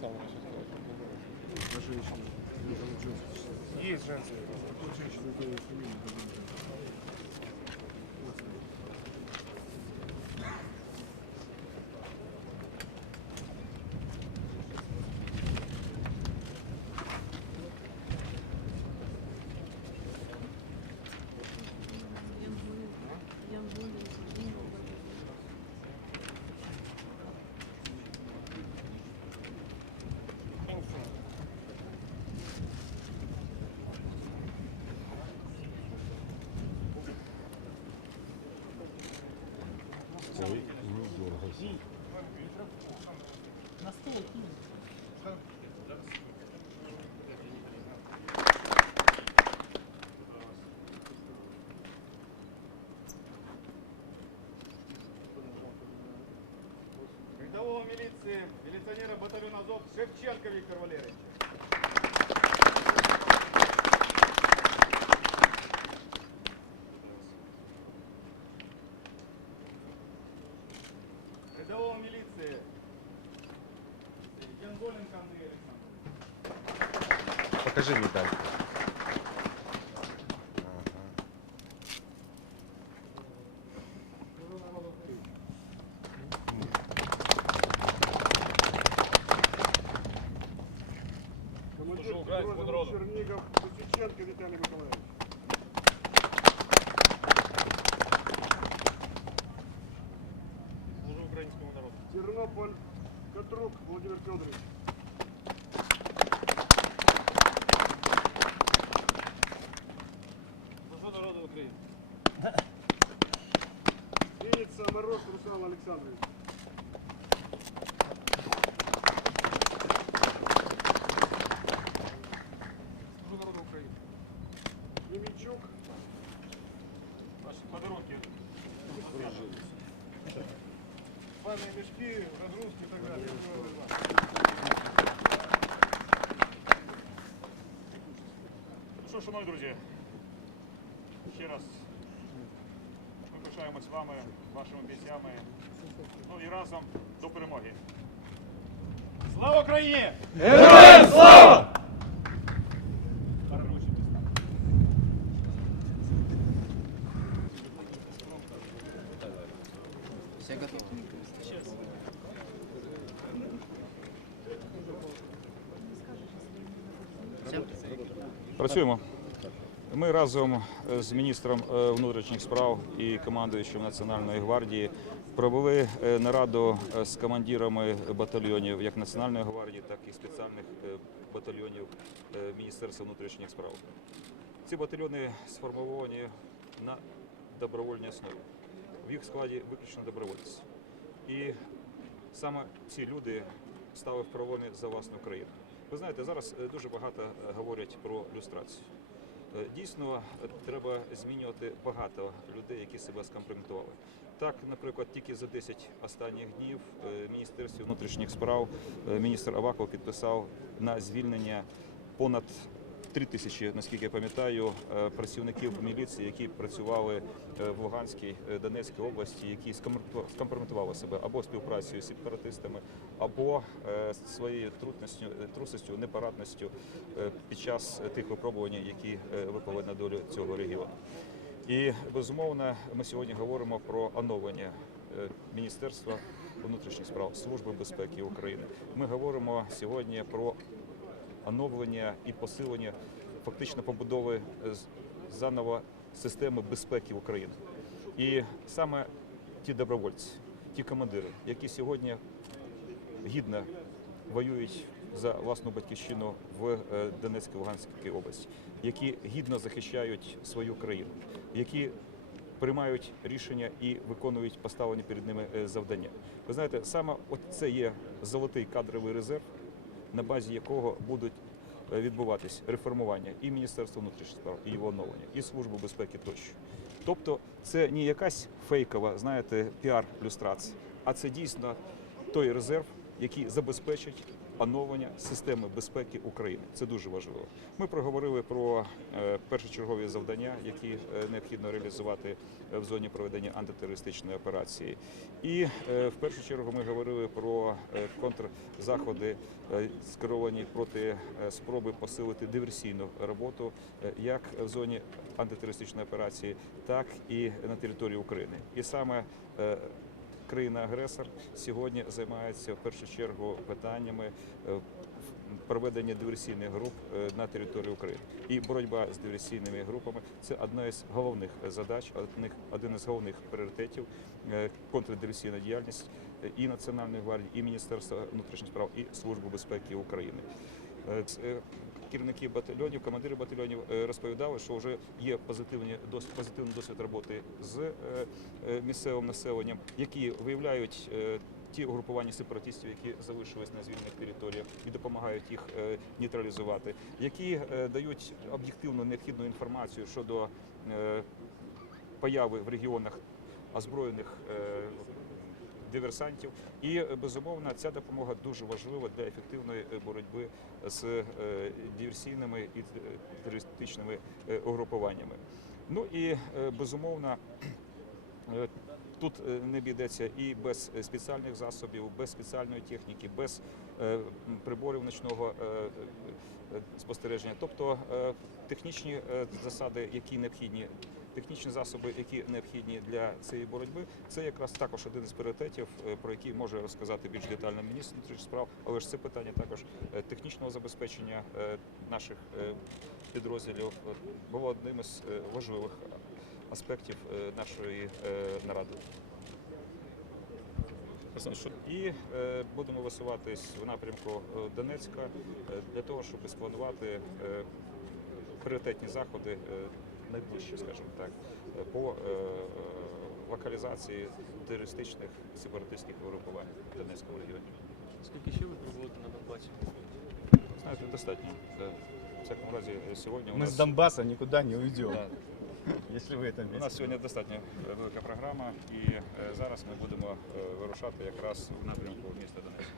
сам Женщины. Есть женщины. женская. Есть женские. Ой, недорого. На стол милиции, милиционера батальона ЗОП Шевченко Виктор Валерьевич. Покажи медаль. Украинскому. Чернигов, Кузиченко Виталий Николаевич. Служу українському народу. Тернополь, Катрук Владимир Федорович. Служу народу України. Винница, Мороз Руслан Александрович. Служу народу України. Кременчук, Ваші подарунки. Спальные мешки, разгрузки и так далее. Ну що, шановні друзі, ще раз ми пишаємось вами, вашими бійцями. Ну і разом до перемоги. Слава Україні! Героям слава! Працюємо. Ми разом е, з міністром е, внутрішніх справ і командуючим Національної гвардії провели е, нараду з командирами батальйонів як Національної гвардії, так і спеціальних батальйонів Міністерства внутрішніх справ. Ці батальйони сформовані на добровольній основі. В їх складі виключно добровольці. І саме ці люди стали в проломі за власну країну. Ви знаєте, зараз дуже багато говорять про люстрацію. Е, Дійсно, треба змінювати багато людей, які себе скомпрометували. Так, наприклад, тільки за 10 останніх днів е, Міністерстві внутрішніх справ е, міністр Аваков підписав на звільнення понад 3 тисячі, наскільки я пам'ятаю, е, працівників міліції, які працювали е, в Луганській е, Донецькій області, які скомпро- скомпрометували себе або співпрацею з сепаратистами, або своєю трудністю, трусостю, непарадністю е, під час тих випробувань, які випали на долю цього регіону. І безумовно, ми сьогодні говоримо про оновлення Міністерства внутрішніх справ Служби безпеки України. Ми говоримо сьогодні про оновлення і посилення фактично побудови е, заново системи безпеки України. І саме ті добровольці, ті командири, які сьогодні гідно воюють за власну батьківщину в е, Донецькій Луганській області, які гідно захищають свою країну, які приймають рішення і виконують поставлені перед ними е, завдання. Ви знаєте, саме це є золотий кадровий резерв, на базі якого будуть е, відбуватись реформування і Міністерства внутрішніх справ, і його оновлення, і Служби безпеки тощо. Тобто це не якась фейкова, знаєте, піар-люстрація, а це дійсно той резерв, який забезпечить оновлення системи безпеки України. Це дуже важливо. Ми проговорили про е, першочергові завдання, які е, необхідно реалізувати е, в зоні проведення антитерористичної операції. І в першу чергу ми говорили про контрзаходи, скеровані проти спроби посилити диверсійну роботу як в зоні антитерористичної операції, так і на території України. І саме країна-агресор сьогодні займається в першу чергу питаннями е, проведення диверсійних груп е, на території України. І боротьба з диверсійними групами це одна із головних задач, один із головних пріоритетів е, контрдиверсійна діяльність і Національної гвардії, і Міністерства внутрішніх справ, і Служби безпеки України. Керівники батальйонів, командири батальйонів е, розповідали, що вже є позитивні досвід, позитивний досвід роботи з е, е, місцевим населенням, які виявляють ті угрупування сепаратистів, які залишились на звільнених територіях, і допомагають їх нейтралізувати, які дають об'єктивну необхідну інформацію щодо появи в регіонах озброєних диверсантів. І е, безумовно ця допомога дуже важлива для ефективної е, боротьби з е, диверсійними і терористичними угрупуваннями. Ну і безумовно. Тут не обійдеться і без спеціальних засобів, без спеціальної техніки, без приборів ночного спостереження. Тобто технічні засади, які необхідні, технічні засоби, які необхідні для цієї боротьби, це якраз також один із пріоритетів, е, про який може розказати більш детально міністр внутрішніх справ. Але ж це питання також е, технічного забезпечення е, наших підрозділів було одним із важливих аспектів нашої наради. І будемо висуватись в напрямку Донецька для того, щоб спланувати пріоритетні заходи найближчі, скажімо так, е, по е, е, локалізації терористичних сепаратистських угрупувань в Донецькому регіоні. Скільки ще ви проводите на Донбасі? Знаєте, достатньо. Да. В всякому разі, е, сьогодні у Мы нас с Донбасса никуда не уйдем, Да. если вы это У месте. нас сьогодні достатньо е, велика програма, і е, зараз ми будемо е, вирушати якраз в напрямку міста Донецьк.